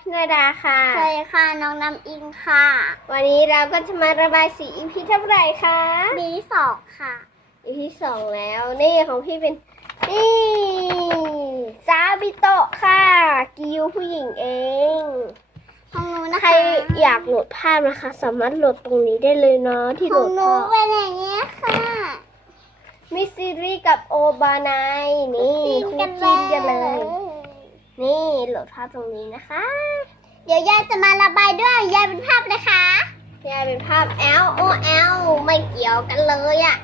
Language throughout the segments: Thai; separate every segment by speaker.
Speaker 1: พี่นาดาค่ะ
Speaker 2: เคยค่ะ น้องน้ำอิงค่ะ
Speaker 1: วันนี้เราก็จะมาระบายสี EP เท่าไหร่คะ
Speaker 2: ปีที่สองค่ะ
Speaker 1: EP สองแล้ว นี่ของพี่เป็น นี่ซาบิโตะค่ะ กิวผู้หญิงเอง
Speaker 2: ของหนูนะ
Speaker 1: ใคร
Speaker 2: คะ
Speaker 1: อยากโหลดภาพนะคะ สามารถโหลดตรงนี้ได้เลยเนาะที่
Speaker 2: ข
Speaker 1: โหล
Speaker 2: อง
Speaker 1: ด
Speaker 2: หนู
Speaker 1: ภาพ
Speaker 2: เป็นอย่างนี้ยค่ะ
Speaker 1: มีซีรีส์กับโอบานายนี่
Speaker 2: จิ้น
Speaker 1: คู่
Speaker 2: กัน
Speaker 1: จิ้นกัน
Speaker 2: เล
Speaker 1: เลยยนี่โห ลดภาพตรงนี้นะคะ
Speaker 2: เดี๋ยวยายจะมาระบายด้วยยายเป็นภาพนะคะ
Speaker 1: ยายเป็นภาพ L O L ไม่เกี่ยวกันเลยอะ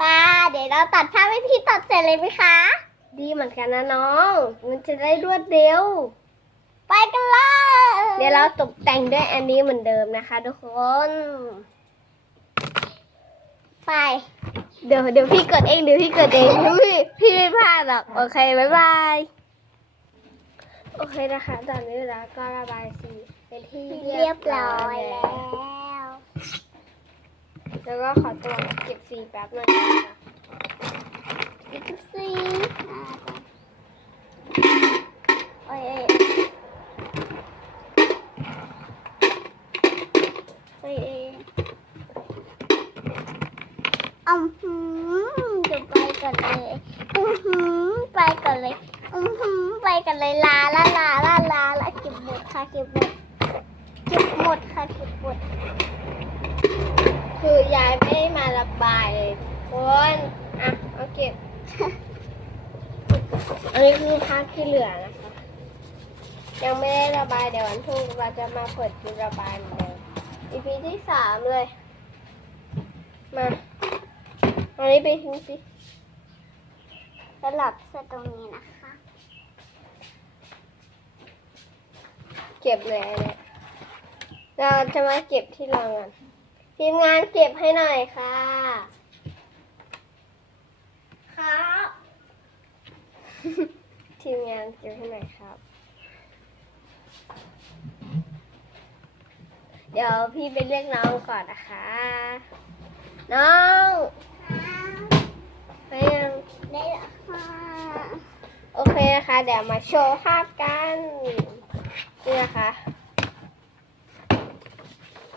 Speaker 2: ป้าเดี๋ยวเราตัดภาพให้พี่ตัดเสร็จเลยไหมคะ
Speaker 1: ดีเหมือนกันนะน้อง มันจะได้รวดเร็ว
Speaker 2: ไปกันเลย
Speaker 1: เดี๋ยวเราตกแต่งด้วยอันนี้เหมือนเดิมนะคะทุกคน
Speaker 2: ไป
Speaker 1: เดี๋ยวเดี๋ยวพี่กดเองเดี๋ยวพี่กดเองพี่พี่ไม่พลาดหรอกโอเคบายบายโอเคนะคะตอนนี้เราก็ระบายสีเป็นที่
Speaker 2: เรียบร้อยแล้ว
Speaker 1: แล้วก็ขอตัวเก็บสีแป๊บหนึงนะคะ
Speaker 2: อีกสิโอ้ยโอ้ยโอ้ย อือหือเดี๋ยวไปก่อนเลยอือหือไปก่อนเลยอือหือไปกันเลยลาลาลาลาลาลาเก็บหมดค่ะเก็บหมดเก็บหมดค่ะเก็บหมด
Speaker 1: คือยายไม่มาระบายเลยคนอะเอาเก็บอันนี้คือภาพที่เหลือนะคะ ยังไม่ได้ระบายเดี๋ยววันพรุ่งเราจะมาเปิดคลิประบายเหมือนเดิม EP ที่สามเลย มา อันนี้ไปทิ้งสิ
Speaker 2: สลับเส้นตรงนี้นะคะ
Speaker 1: เก็บเลยอันเนี่ยเราจะมาเก็บที่รางกันทีมงานเก็บให้หน่อยค่ะ
Speaker 2: ครับ
Speaker 1: ทีมงานเก็บให้หน่อยครับ เดี๋ยวพี่ไปเรียกน้องก่อนนะคะ น้อง ไป
Speaker 2: ได้แล้วค่ะ
Speaker 1: โอเคนะคะ เดี๋ยวมาโชว์ภาพกันนี่นะคะ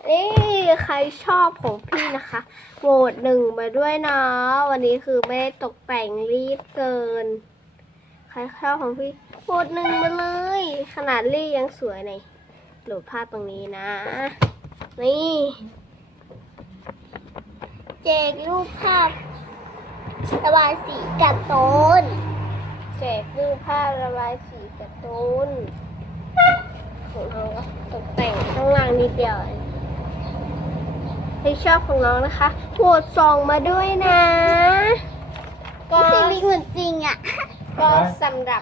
Speaker 1: นี่ใครชอบของพี่นะคะโหวตหนึ่งมาด้วยเนาะวันนี้คือไม่ได้ตกแต่งรีบเกิน ใครชอบของพี่โหวตหนึ่งมาเลย ขนาดรียังสวยเลยโหลดภาพตรงนี้นะ นี่
Speaker 2: เจกรูปภาพ ระบายสีกับโตน
Speaker 1: แจกรูปภาพระบายสีการ์ตูนของน้องก็ตกแต่งข้างล่างนิดเดียวเองให้ชอบของน้องนะคะโหวตส่องมาด้วยนะก็
Speaker 2: สีลิงเหมือนจริงอะ
Speaker 1: ก็สำหรับ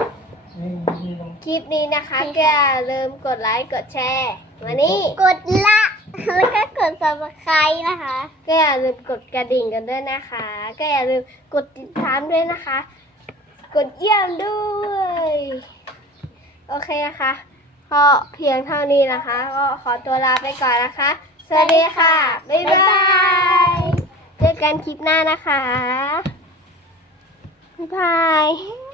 Speaker 1: คลิปนี้นะคะก็อย่าลืมกดไลค์กดแชร์มานี่
Speaker 2: กดละ แล้วก็กด subscribe นะคะ
Speaker 1: ก็อย่าลืมกดกระดิ่งกันด้วยนะคะ ก็อย่าลืมกดติดตามด้วยนะคะ กดเยี่ยมด้วย โอเคนะคะก็เพียงเท่านี้นะคะ ก็ขอตัวลาไปก่อนนะคะ สวัสดีค่ะ บ๊ายบาย เจอกันคลิปหน้านะคะ บ๊ายบาย